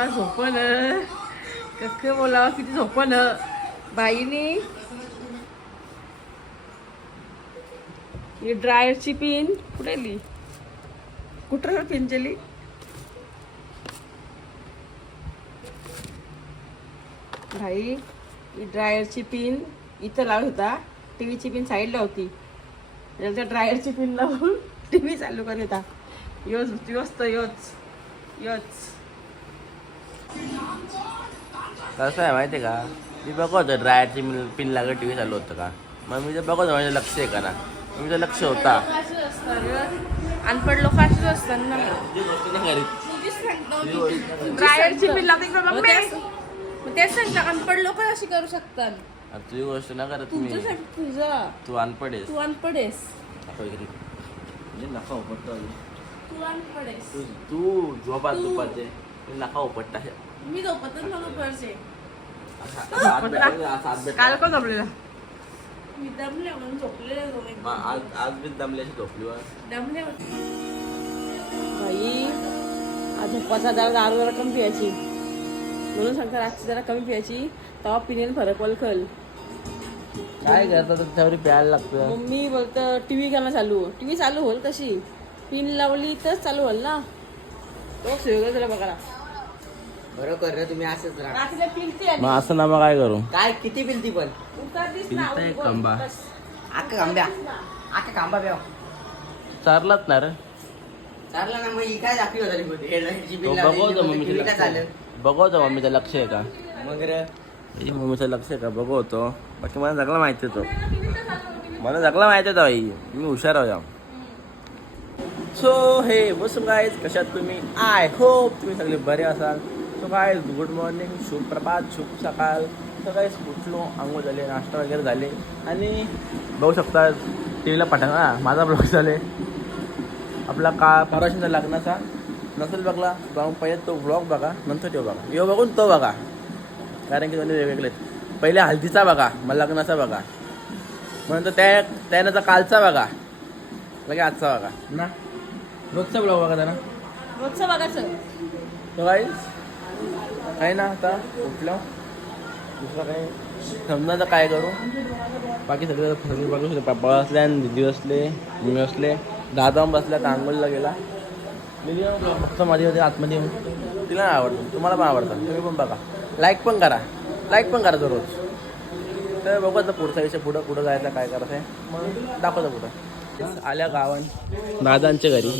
बाबा झोपण कस बोलावं किती झोपण बाईनी ही ड्रायरची पिन कुठे ली कुठं पिन चली भाई ही ड्रायरची पिन इथं लावत होता टी व्हीची पिन साईडला होती त्याच्या ड्रायरची पिन लावून टी व्ही चालू करत होता योच योच तर योच योच कसं आहे माहिती आहे का? मी बघत ड्रायरची पिन लागत टी व्ही चालू होतं का? मग मी ते बघत माझं लक्ष आहे का ना? मी लक्ष होता. अनपड लोक अशीच असतात ना. जी गोष्ट नाही करीत मम्मी मग तेच सांगता अनपड लोक अशी करू शकतात. आता तुझी गोष्ट ना करत मी. तुझ्यासाठी तुझा. तू अनपड आहेस. तू अनपड आहेस. म्हणजे नका उपटतो तू अनपड आहेस. तू तू झोपात तू. दुपारचे मी नका उपटता. मी झोपतच नव्हतं पर्से. सात भेट सात भेट काल पण झोपलेला. मी दमले म्हणून झोपलेले आज आज दमल्याशी झोपली दमले बाई आज उपवासा जरा दारू जरा कमी पियाची म्हणून सांगता रातची जरा कमी पियाची तेव्हा पिण्याने फरक ओळखल. काय करतात त्याच्यावर प्यायला लागतं मम्मी बोलतं टी व्ही घालणं चालू. टी व्ही चालू होईल तशी. पिन लावली तर चालू होईल ना? तो सुयोग झाला बघा बरोबर रे तुम्ही असंच राहा. रात्रीला पिलती आली मग असं ना मग काय करू. काय किती बिलती पण? उतारलीच ना, पिलतं. बस. आका आका ब्याव चारलाच ना रे. चालला ना मग ही काय दाखवी झाली मग? हे जी तो बिल लावली, बघवतो मग मम्मीचं काय लक्ष. झालं बघवतो मम्मीचं लक्ष आहे का? मग रे. त्याची मम्मीचं लक्ष आहे का? बघवतो. बाकी मला सगळं माहिती होतं. मला सगळं माहिती होतं बाई मी हुशार आहे सो हे बस गाईज कशात तुम्ही? आय होप तुम्ही सगळे बरे असाल. सो काय गुड मॉर्निंग शुभ प्रभात शुभ सकाळ. सकाळी उठलो आंघोळ झाले नाश्ता वगैरे झाले? आणि बघू शकता टी व्हीला पठाण हा माझा ब्लॉग झाले. आपला का परवाशीचा लग्नाचा. नसेल बघला जाऊन पहिले तो ब्लॉग बघा नंतर तो बघा. यो बघून तो बघा. कारण की दोन्ही वेगवेगळे पहिले हल्दीचा बघा मग लग्नाचा बघा. मग नंतर त्या त्यानंतर कालचा बघा. लगे आजचा बघा. ना? रोजचा ब्लॉग बघा ना रोजचं बघायचं तो काही काही ना आता उठलो दुसरं काही? समजा आता काय करू? बाकी सगळे सगळे बघू शकतो. पप्पा बसले आणि दिदी बसले मी बसले दादा पण बसला तर आंघोळीला गेला. दिदी फक्त मध्ये होते आतमध्ये येऊन. तिला नाही आवडतं. तुम्हाला पण आवडतं. तुम्ही पण बघा. लाईक पण करा. लाईक पण करा तो रोज तर बघू आता पुढचा विषय पुढं पुढं जायचं काय करायचं आहे. मग दाखवतो पुढं. आल्या गावान. दादांच्या घरी.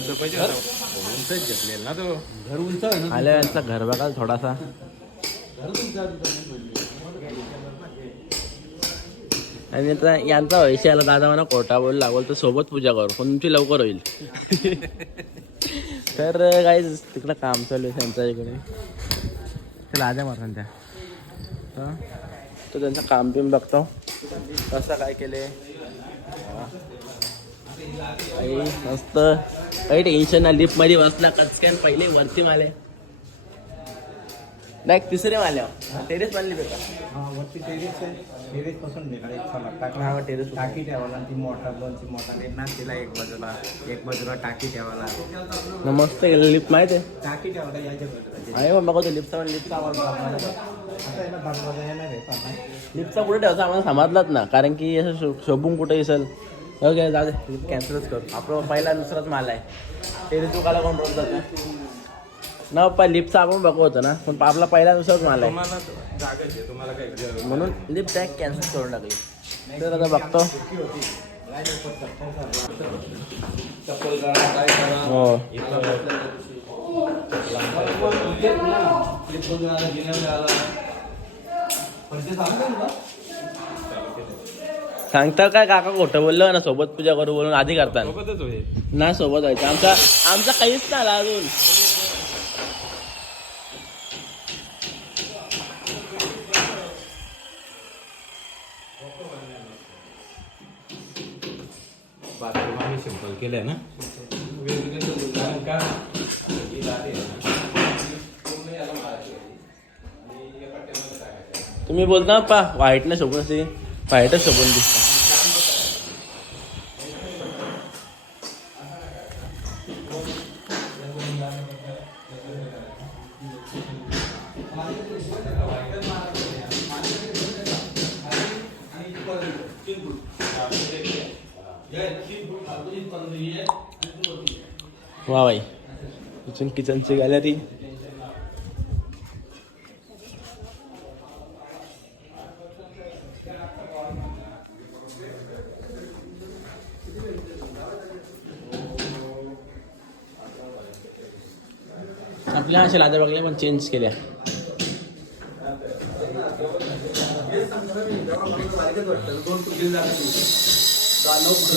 आल्या यांचा घर बघा थोडासा. आणि आता यांचा वैसे आला दादा मला कोटा बोल लागल तर सोबत पूजा करू. पण तुमची लवकर होईल? तर काय तिकडं काम चालू आहे त्यांच्या इकडे. ते लाजा मारतात त्या हा. तर त्यांचं काम बिम बघतो. कसं काय केले काही मस्त. काही टेन्शन नाही लिफ्टमध्ये बसला कचकन पहिले वरती माले. डायरेक्ट तिसरे माले टेरेस मानली बेटा. हा वरती टेरेस आहे. टेरेस पासून निघाला एक सला टाकला हा, पासून. टाकी ठेवायला ती मोटर दोन ती मोटर. एक ना तिला एक बाजूला. एक बाजूला टाकी ठेवायला. न मस्त लिफ्ट माहिती आहे? टाकी ठेवायला याच्या बाजूला. आहे मग बघतो लिफ्टचा लिफ्टचा आता येणार आहे पाहता. लिफ्टचा कुठे ठेवायचा? आम्हाला समजलाच ना. कारण की असं शो- शोभून कुठे दिसेल? ओके जाऊ दे. कॅन्सलच करू. आपला पहिला दुसराच माल आहे. टेरेस दुकाला कोण रोज जातं ना पप्पा लिफ्टचा आपण बघू होतं ना पण आपला पहिला दुसराच माल आहे. म्हणून लिफ्ट टॅग कॅन्सल करून टाकली. तर आता बघतो. हो. सांगता काय काका खोटं बोललं ना सोबत पूजा करू बोलून आधी करतात ना सोबत व्हायचं. आमचा आमचा काहीच नाही आला अजून. सिंपल केलंय ना? कारण का? ही जाते ना पूर्ण याला मारायची आणि एका टेबलला टाकायचं तुम्ही बोलता ना पा व्हाईटने शोभून असते व्हाईटच शोभून दिसतं. इथून किचनची गॅलरी आपल्या अशा लाद्या बघल्या पण चेंज केल्या.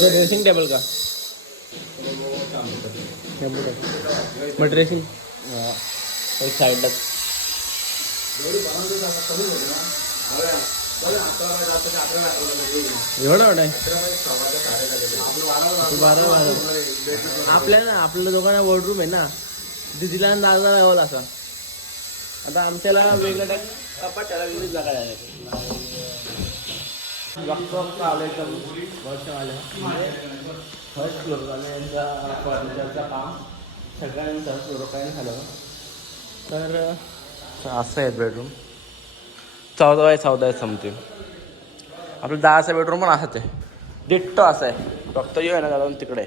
ड्रेसिंग टेबल का? मग ड्रेसिंग एक साईडला एवढं बारा बारा आपल्या ना आपल्या दोघांना वॉर्डरूम आहे ना. दिदीला दादा लागवल असा. आता आमच्याला वेगळं टाक कपाट त्याला वेगळीच जागा फर्स्ट यांचा फर्निचरचं काम सगळ्यांचं झालं तर असं आहे बेडरूम चौदा आहे चौदा आहे समथिंग. आपलं दहाचा बेडरूम पण असंच आहे दिट्ट असं आहे फक्त येऊ आहे ना जाऊन तिकडे.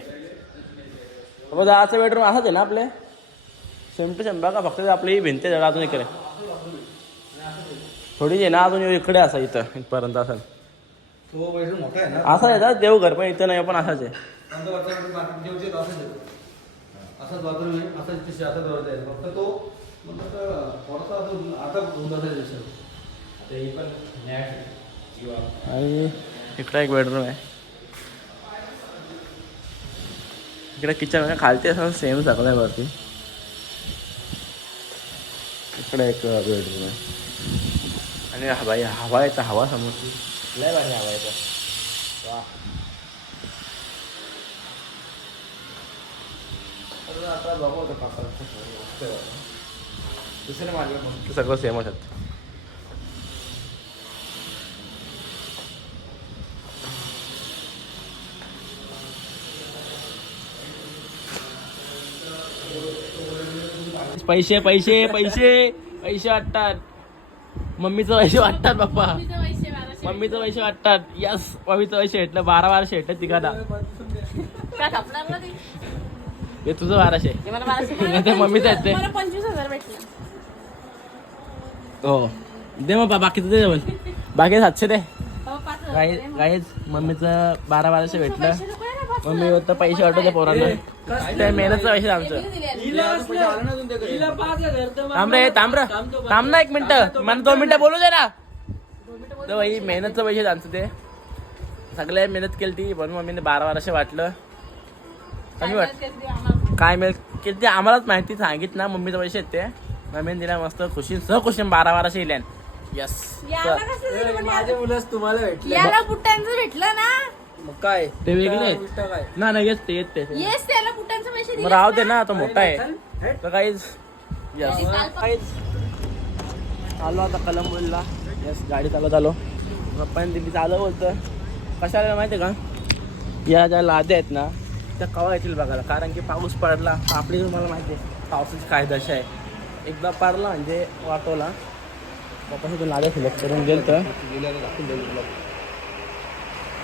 मग दहाचा बेडरूम असंच आहे ना आपले सेम टू सेम बघा फक्त आपली ही भिंत आहे जरा अजून इकडे थोडी आहे ना अजून येऊ इकडे असा इथं इथपर्यंत असेल. तो मोठा आहे ना. असं आहे ना देवघर पण इथं नाही पण असंच आहे. अंदर वरचा जेवढे असंच आहे. असाच बाथरूम आहे असाच तिथे असाच दरवाजा आहे. फक्त तो म्हणलं तर थोडासा अजून आता दोन तासाचा दिसेल आणि इकडे एक बेडरूम आहे. इकडे किचन आहे. खालती असं सेम सगळं आहे वरती. इकडे एक बेडरूम आहे. आणि हवा हवा येतं हवा समोरची. लय भारी हवा वा. आता बघू दुसरे सगळं सेमच आहेत पैसे पैसे पैसे पैसे वाटतात. मम्मीचं पैसे वाटतात बाप्पा मम्मीचं पैसे वाटतात. यस मम्मीचं पैसे भेटलं. बारा बाराशे भेटलं तिघाला काय खपणार ना ती? ते तुझं बाराशे. हे मला बाराशे ते मम्मीचं आहेत ते. मला पंचवीस हजार भेटले. हो. दे मग बा- बाकीचं दे पण बाकी सातशे दे. अहो, पाच हजार गाई भेटले. गाईच मम्मीचं बारा बाराशे भेटलं. पैसे नको आहे ना, पाच मम्मी होतं पैसे वाटवते पोरांना. ते मेहनतचं पैसे आमचं. हजार. थांब रे थांब रे. थांब ना एक मिनिट. मला दोन मिनिटं बोलू दे ना. तर भाई मेहनतचं पैसे आमचं ते. सगळ्या मेहनत केली ती म्हणून मम्मीने बारा बाराशे वाटलं. कमी वाट काय मिळेल केली ते आम्हालाच माहिती सांगित ना मम्मीचे पैसे आहेत ते. मम्मीने दिल्या मस्त खुशी सह खुशी बारा बाराशे दिल्या यस याला कसं दिलं पण माझे मुलंच तुम्हाला भेटले. याला बुट्ट्यांचं भेटलं ना? मग काय? ते वेगळे ना नाही येत ते येत ते. येस त्याला बुट्ट्यांचे पैसे मग दिले राहू दे ना? तो मोठा आहे. तर काहीच यस काहीच आलो आता कलंबोलीला यस गाडी चालत आलो. पप्पाने दिली चालू बोलतं कशाला माहिती आहे का? या ज्या लाद्या आहेत ना त्या कवा येतील बघायला. कारण की पाऊस पडला. आपली तुम्हाला माहिती आहे पावसाची काय दशा आहे. एकदा पडला म्हणजे वाटवला पप्पा तिथून लाद्या सिलेक्ट करून गेल तर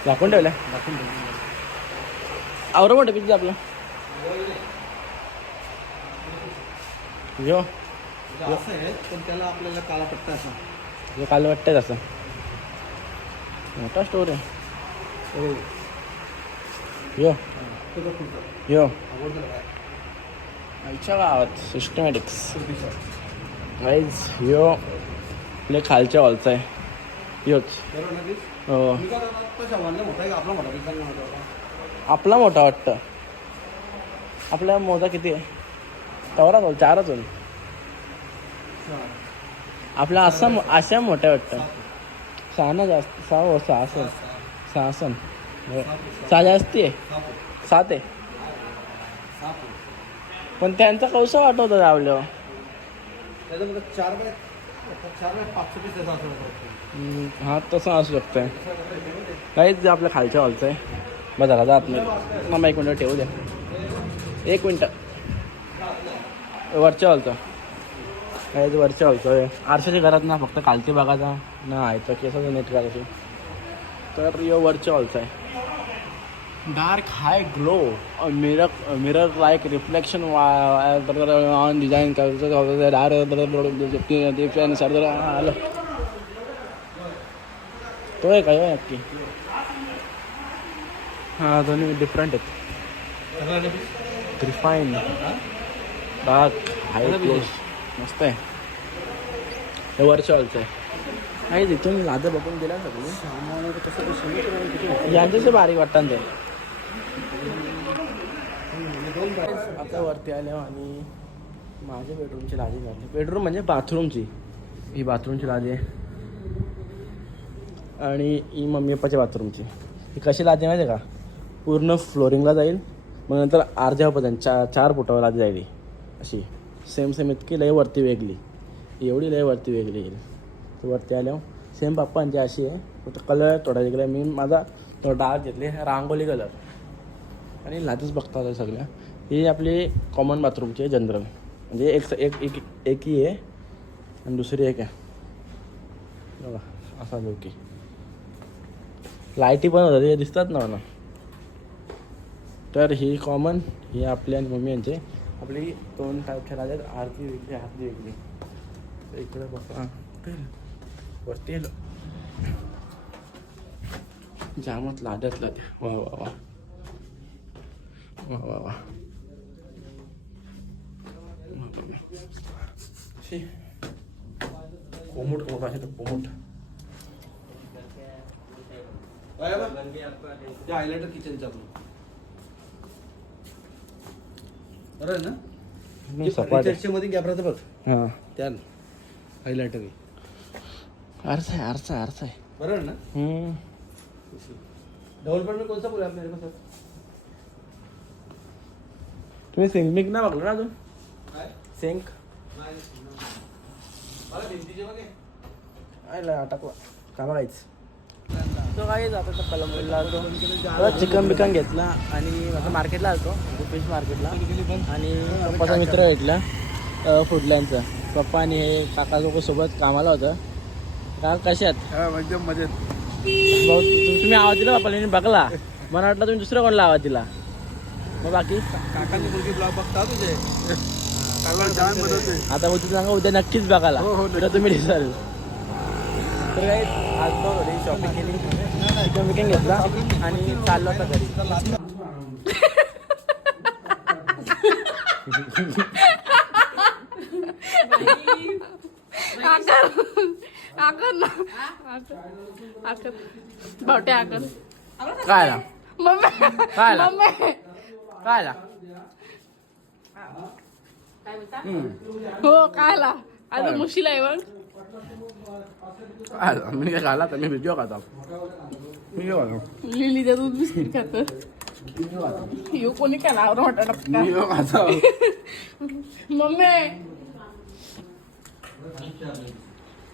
दाखवून ठेवल्या? आवरं मोठं किती आपलं. यो. पण त्याला आपल्याला काला पट्टा असा. जो काल वाटतंय तसं. मोठा स्टोर आहे. यो. यो. आमच्या गावात सिस्टमॅटिक्स गाईज यो आपले खालच्या हॉलचा आहे. योच. हो. आपला मोठा वाटतं. आपला मोठा किती आहे? तवरा होईल चारच होईल. आपला असा अशा मोठ्या वाटतं. सहा ना जास्त सहा हो सहा असेल सहा हो. सहा जास्ती आहे. सात आहे. पण त्यांचा कौसा वाटवतं रावल्यावर. हा तसं असू शकतं. काहीच आपल्या खालच्या हॉलचं आहे. बघा दादा आतमध्ये मग एक मिनटं ठेवू द्या. एक मिनटं. वरच्या हॉलचं काहीच वरच्या हॉलचं आहे आरशाच्या घरात ना फक्त खालती बघायचा ना आहे तर केसाचं नेट करायची तर यो वरच्या हॉलचं आहे dark high glow mirror mirror like reflection on design आलं तो आहे काय नक्की हां दोन्ही डिफरंट आहेत रिफाईन डार्क हाय ग्लो मस्त आहे. हे वर्चवलचं आहे. नाही तिथून लादं बघून दिला सगळं. यांचे बारीक वाटतात ते. आता वरती आलो आणि माझ्या बेडरूमची लादी घातली बेडरूम म्हणजे बाथरूमची ही बाथरूमची लादी आहे. आणि ही मम्मी पप्पाच्या बाथरूमची ही कशी लादी माहिती आहे का? पूर्ण फ्लोरिंगला जाईल. मग नंतर अर्ध्यापर्यंत चार चार फुटावर लादी जाईल. अशी. सेम सेम इतकी लय वरती वेगळी. एवढी लय वरती वेगळी येईल. तर वरती आल्यावर सेम पप्पांची अशी आहे. फक्त कलर थोडा तिकडे मी माझा थोडा डार्क घेतले. रांगोली कलर आणि लादीच बघता सगळ्या. ही आपली कॉमन बाथरूमची आहे जनरल. म्हणजे एक एक एक एक आहे आणि दुसरी एक आहे. बघा असा जो की लाईटी पण होतात. हे दिसतात ना मला. तर ही कॉमन ही आपली आणि मम्मी यांची. आपली दोन टाईपच्या राजात आरती वेगळी आरती वेगळी. तर इकडे बघा. वरती आलो जामच लादत लाद्या वा वा वा. वा वा वा. शी. कोमुट कोमुट असे तर कोमुट. ते हायलाइटर किचनचं आपलं बरं आहे ना? मी सपाट. आहे. मध्ये गॅप राहतं बघ. हां. त्या हायलाइटर आरसा आहे आरसा आहे, आरसा आहे. बरं आहे ना? हम्म. सा बोला को सर तुम्ही सिंक नाही बघलं ना अजून? सिंक मला भिंतीचे बघे आयला का बघायच तो काय जात होता कलंबीला आलो चिकन बिकन घेतला आणि आता मार्केटला आलतो म्हणजे फिश मार्केटला. आणि पप्पाचा मित्र भेटला फुडलँडचा पप्पा आणि हे काका लोक सोबत कामाला होतं. का कशात एकदम मजेत. भाऊ तुम्ही आवाज दिला बापाला बघला. मला वाटलं तुम्ही दुसऱ्या कोणाला आवाज दिला. मग बाकी? काकांची मुलगी ब्लॉग बघता तुझे? आता उद्या सांगा उद्या नक्कीच बघायला. हो, हो, तर तुम्ही दिसाल तर काही आज शॉपिंग केली. चिकन बिकन घेतला आणि चाललो आता घरी. आकर आकर ना. आकर आकर भावटे आकर. काय आला? मम्मी काय आला? मम्मी. काय हो काय आला? आता मुशीला आहे आला? मी काय खाला तर मी व्हिडिओ खाता मी लिलीच्या दूध बिस्किट खात. यो कोणी केला आवरा मम्मी.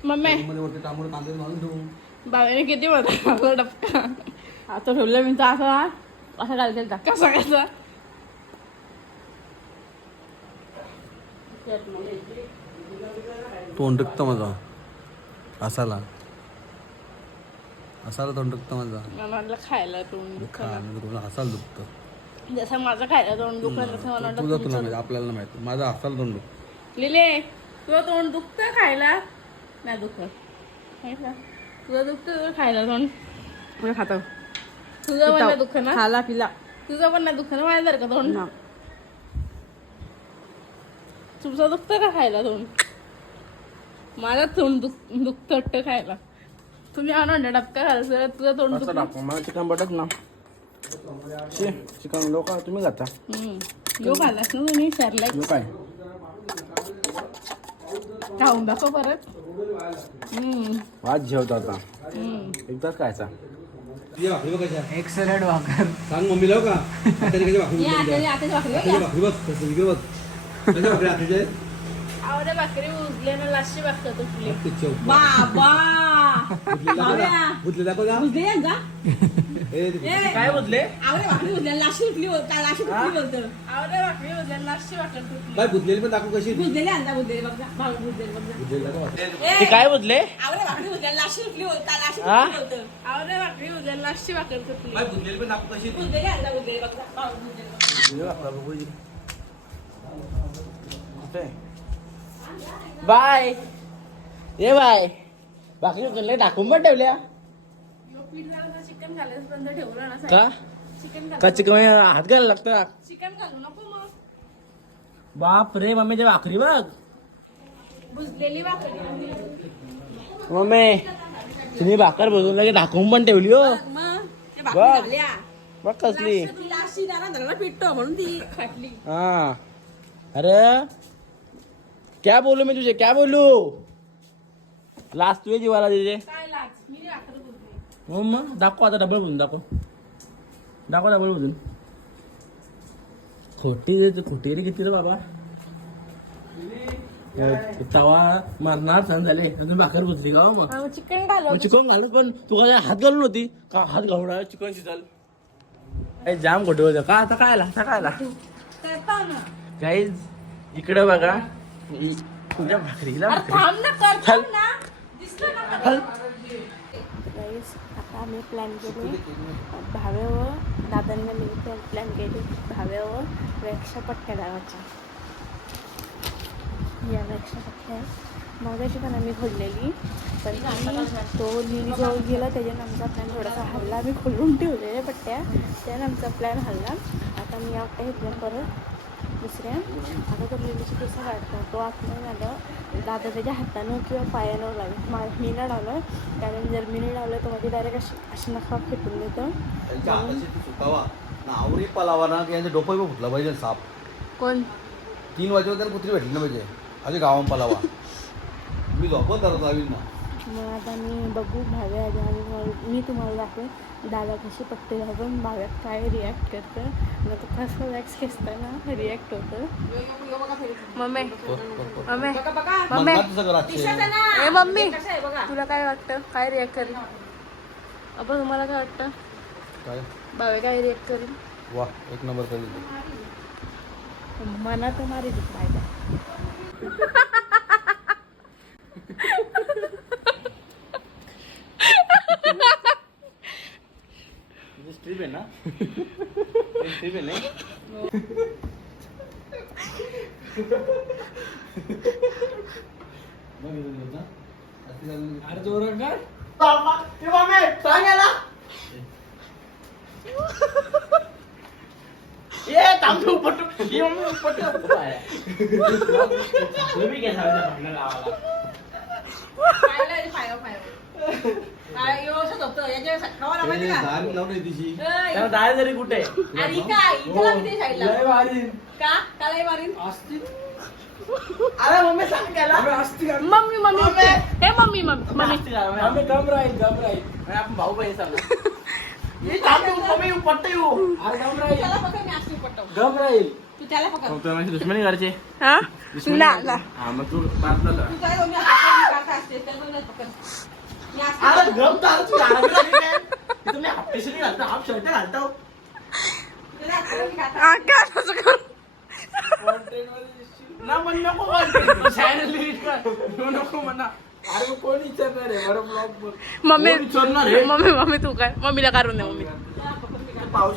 मम्मी. बाबाने किती डबका? आता ठेवलं मी तर असा असा घालते कसा कसा तोंड दुखतं माझा. असाला असाला तोंड दुखतं माझा. मला खायला तोंड खा दुखलं म्हणजे तुला असाला दुखतं. जसं माझं खायला तोंड दुखलं तसं मला तुझं तुला तुमचं माहिती आपल्याला नाही माहिती. माझं असाला तोंड दुखतं. लिले तुझं तोंड दुखतं खायला? नाही दुखत. ना? तुझं दुखतं तुझं खायला तोंड. पुढे खातो. तुझं पण नाही दुःख ना? खाला पिला. तुझं पण नाही दुःख ना माझ्या का तोंड तुझं दुखतं का खायला तोंड? माझं तोंड दुख दुखतं वाटतं खायला. तुम्ही आणून डबका खायला तुझं तोंड असं दुखतं टाकू मला चिकन बटत ना. चिकन लोक तुम्ही खाता. यो खाल्लास ना तुम्ही सरलाय यो काय? खाऊन दाखव परत. हम्म, वाद जेवतो आता. हम्म. एकदाच खायचा. ये भाकरी बघ कशा एक सॅलड वाकर सांग का? कशी भाकरी या? आता- वाकलं, या. भाकरी बघ. इकडे बघ. कशा भाकरी आताच्या आहेत? आवडे भाकरी उजले ना लाशी भाकर तुटली बाबा! बुजले दाखव जा. बुजले यांचा? ए, ते- ए, काय बोलले आवडे भाकरी बुजल्या लाशी उठली बोल- काय लाशी उठली बोलतो. आवडे भाकरी बुजल्या लाशी वाटत काय बुजलेली पण दाखव कशी? बुजलेली अंदा बुजलेली बघ जा. भाऊ बुजलेली बघ जा. बुजलेली दाखव. ते काय बोलले आवडे भाकरी बुजल्या लाशी उठली बोलता लाशी हा? उठली बोलतो. आवडे भाकरी बुजल्या लाशी भाकरी तुटली काय बुजलेली पण दाखव कशी? बुजलेली अंदा बुजलेली बघ जा. भाऊ बुजलेली बघ. जा. बाय. ये बाय. बाकी उचलले टाकून पण ठेवल्या. का? चिकन का चिकन हात घालायला लागतं? चिकन घालू नको मग. बाप रे मम्मी ते भाकरी बघ. बुजलेली भाकरी मम्मी. तुम्ही भाकर बसून लगे ढाकून पण ठेवली हो. मग ते भाकरी बघ. झाल्या. बघ कसली. धरला पिटतो म्हणून ती फाटली हाँ. अरे क्या बोलू मैं तुझे? क्या बोलू? लास्ट तुझे जीवाला तिथे हो मग दाखव आता डबल बोलून दाखव. दाखव डबल बोलून खोटी रे खोटी रे किती रे बाबा. तवा मारणार सण झाले. अजून भाकर बुजली का हो मग? चिकन मग चिकन घालत पण तू काय हात घालून होती? का हात घालून चिकन शिजल? जाम खोटे होतं का आता काय आला आता काय आला गाईज इकडे बघा. तुझ्या भाकरीला भाकरी. आता आम्ही प्लॅन केले. भाव्यावर दादांना मी प्लॅन केले. भाव्यावर व पट्ट्या गावाच्या या रेक्षा पट्ट्या मगाशी पण आम्ही खोललेली. पण तो तो जवळ गेला त्याच्यानं आमचा प्लॅन थोडासा हल्ला आम्ही खोलून ठेवलेल्या पट्ट्या. त्यानं आमचा प्लॅन हल्ला. आता मी आता घेतल्या परत दुसऱ्या. आता तो लिलीची केसं काढतो तो आतमध्ये झालं दादा त्याच्या हातानं किंवा पायानं लावेल. मा मी नाही लावलं कारण जर मी नाही लावलं तर मध्ये डायरेक्ट अशी अशी नखा फेकून देतं. आवरी पलावा ना की यांचं डोकं फुटलं पाहिजे साप. कोण? तीन वाजेवर त्याला कुत्री भेटली ना पाहिजे. असे गावात पलावा. मी झोपत करत लावील ना मग आता मी बघू भाव्या आधी आम्ही तुम्हाला- मी तुम्हाला दाखवेन दादा कशी पट्टे घालून भाव्यात काय रिॲक्ट करतं. आणि तो कसं वॅक्स खेचताना रिॲक्ट होतं. Mummy mummy mummy. ए मम्मी कसं आहे बघा. तुला काय वाटतं? काय रिॲक्ट करेल अबा तुम्हाला काय वाटतं? काय? भावे काय रिॲक्ट करेल वा एक नंबर करेल मनात मारी फायदा स्ट्रीप आहे ना? स्ट्रीप आहे नाही? अरे ये थांब तू पटू ये मम्मी पटू तुम्ही काय सांगायचं भांडण काय व्यवस्थित होतं याच्या खावायला माहिती का दारी लावून आहे तिची ए, त्याला जाय तरी कुठे आणि काय इथं लावली ते साईडला लय भारी. का कालाही मारीन अरे मम्मी सांग त्याला मम्मी मम्मी हे मम्मी मम्मी मम्मी आम्ही गम राहील गम राहील आपण भाऊ बहीण थांब मम्मी येऊ पट्ट येऊ अरे गम राहील त्याला पकड मी असली पटव गम राहील तू त्याला पकड दुश्मनी हा दुश्मनी. हा मग तू झालं तू काय मी असते त्याला नाही पकड अरे गम तर तू आरामी लागली काय? ती तुम्ही हाफ टी-शर्ट घालता हाफ शर्ट घालता त्याला हाताने काढता. आ, काय असं करू? ना म्हण नको म्हण. Channel delete कर. नको नको म्हणा अरे मग कोण विचारणार आहे बरं ब्लॉग बघ मम्मी कोण विचारणार आहे मम्मी मम्मी तू काय मम्मीला काढून दे मम्मी पाऊस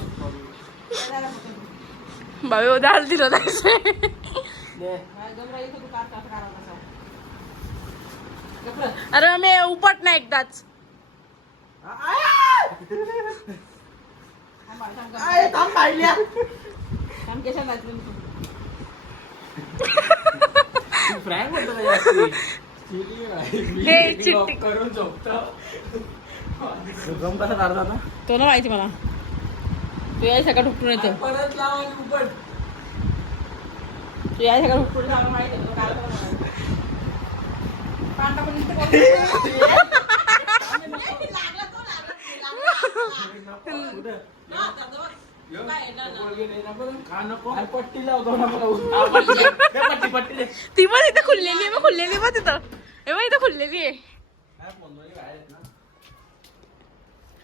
त्याला पकड. भावे उद्या हल्दी जायचं दे. अरे मम्मी उपट ना एकदाच. मी. फ्रँक. मी हे. करून गम कसा आता तो ना माहिती मला. तू या सगळं उठून येतो परत लाव उपट तू या सगळं उठून येतो, मला माहिती पट्टी लावतो पट्टी पट्टी ती पण इथं खुललेली आहे मग खुललेली मग तिथं. हे मग इथं खुललेली आहे. ना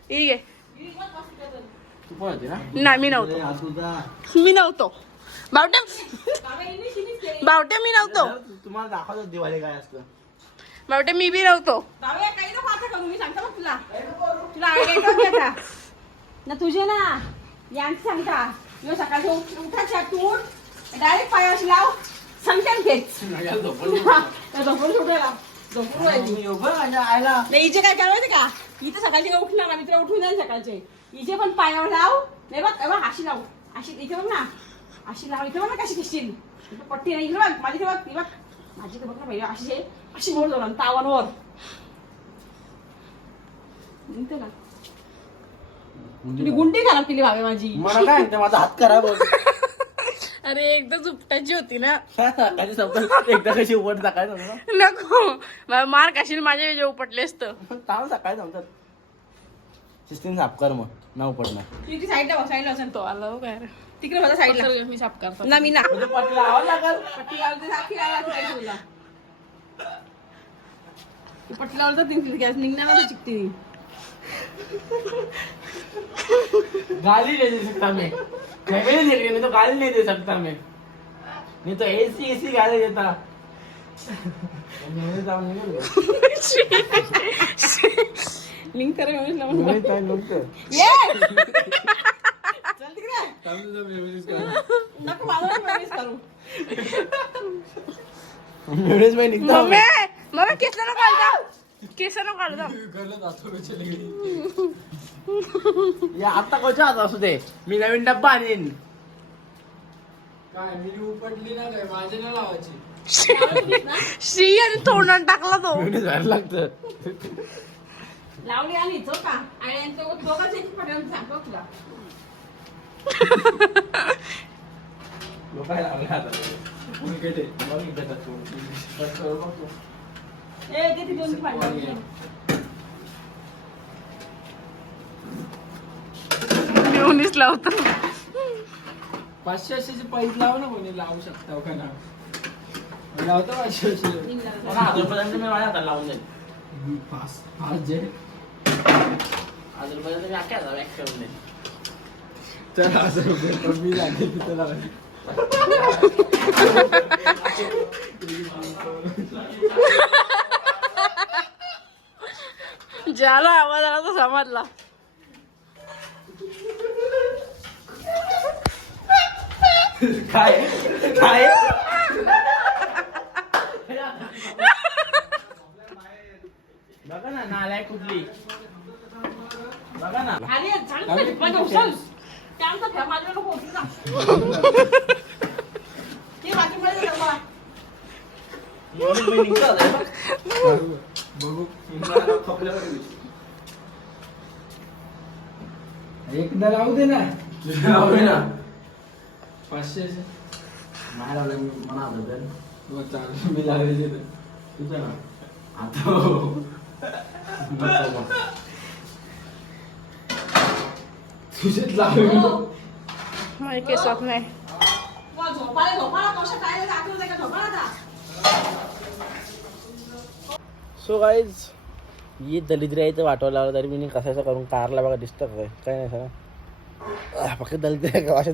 ठीक आहे ना मी नव्हतो. मी नव्हतो. बावट्या बावट्या मी नव्हतो. तुम्हाला दाखवतो दिवाळी काय असतं. बावट्या मी बी नव्हतो काही नको आता करू मी सांगतो बघ तुला. तुला आयडिया ना तुझे ना यांचं सांगता. यो सकाळी उठ- उठायच्या तू डायरेक्ट पायाशी लाव. सांगते घेच झोपून सुटायला हिचे काय काय माहिती का? इथे सकाळची काय उठणार? तुला उठून जाईल सकाळचे. हिचे पण पायावर लाव. नाही बघ बघ अशी लाव. अशी इथे बघ ना. अशी लाव. इथे बघ ना कशी दिसतील पट्टी नाही. इथे बघ माझी इथे बघ ती बघ. माझी इथे बघ ना अशी. अशी मोड जाणार तावांवर निघते का? तुम्ही गुंडी खराब केली भावे माझी. मला काय म्हणते माझा हात खराब होत. अरे एकदा झुपटायची होती ना. संपल एकदा कशी उघड सकाळी नको. मार काशील माझ्या वेळी उपटले असतं. ताव सकाळी सिस्टीम साफ कर मग. ना उपडणार तिथे साईडला बघ साईडला असेल तो. आला हो काय रे. तिकडे बघा साईडला. मी साफ करतो. ना मी ना. म्हणजे पट लावावं लागल. पट्टी लावली सारखी लावा तिकडे तुला ती पट्टी लावली तर तीन गॅस निघणार ना चिकती गाली नहीं दे सकता मैं. फैमिली दे रही है नहीं तो गाली नहीं दे सकता मैं. नहीं तो ऐसी ऐसी गाली देता. मेरे सामने नहीं लिंक करे लोग तो ये तिकडे नको माझा प्रवेश करू मेरे में निकलता मम्मी मम्मी केस नको काढता केस नको काढता या आता कोणच्या हात असू दे मी नवीन डब्बा आणीन श्री आणि तोंडात टाकला तो मेहनत व्हायला लागतं लावली आली चो का आणि तो दोघांचे एक पटायला सांगतो तुला घेऊनच लावतो. पाचशे अशीची पाईप लाव ना कोणी लावू शकता का ना लावतो पाचशे रुपयापर्यंत मी माझ्या हाताला लावून देईन. पाच पाच जे. हजार रुपयापर्यंत मी अख्ख्या हाताला एक करून देईन. तर हजार रुपये कमी लागेल तिथं लावायचे ज्याला आवाज आला तो समजला. काय? काय? बघा ना नालाय कुठली? बघा ना. आणि झालं माझ्या नको उचलू ना ते बाजूमध्ये जाऊ बा. बघ. बघू. एकदा लावू दे ना पाचशे. मग चालू मी लावायचे तर. तुझ्यात लावू हो. माझ्या केसात नाही. सो गाईज ही दलिद्री आहे तर वाटवा तरी मी कसायचं करून कारला बघा डिस्टर्ब आहे. काय नाही सर. फक्त दलिद्री आहे का अशा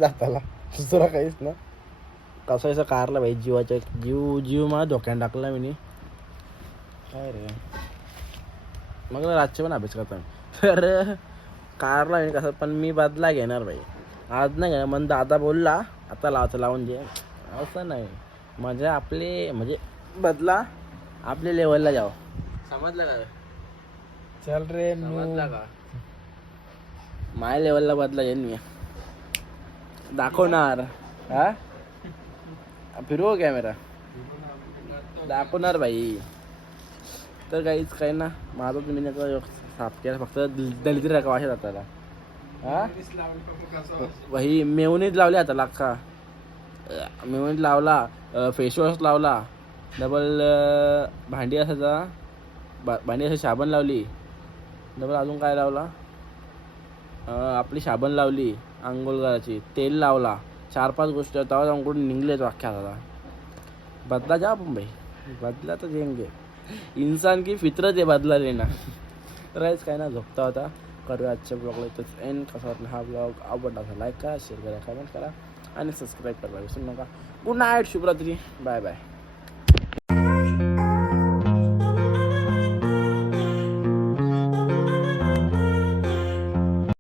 दुसरा काहीच ना. कसायचं कारला भाई जीवाच्या जीव जीव मला धोक्यात टाकला मी. काय रे? मग रातचे पण अभ्यास करता मी. तर कारला कसं पण मी बदला घेणार भाई आज नाही घेणार मन दादा बोलला आता लावायचं लावून जे असं नाही. म्हणजे आपले म्हणजे बदला आपल्या लेवलला जावं. समजलं का? चल रे समजला का? माझ्या लेवलला बदला येईन मी. दाखवणार. हा? फिरवू कॅमेरा दाखवणार भाई. तर काहीच काही ना. माझा तुम्ही नका साफ केला. फक्त दलित राखा अशा जाताला हा? वही मेवणीच लावली आता लाखा. मेवणीत लावला फेसवॉश लावला डबल भांडी असायचा. बा भांडी असं साबण लावली. डबल अजून काय लावला? आपली साबण लावली आंघोळ करायची तेल लावला. चार पाच गोष्टी तेव्हा जाऊन कुठून निघलेत वाख्या आता. बदला जा मुंबई भाई बदला तर जेंगे इंसान की फितरत आहे बदला लेना राईच काय ना झोपता होता. करूया आजच्या ब्लॉगला इथंच एंड कसा वाटला हा ब्लॉग आवडला तर लाईक करा शेअर करा कमेंट करा आणि सबस्क्राईब करा विसरू नका. गुड नाईट शुभरात्री. Bye bye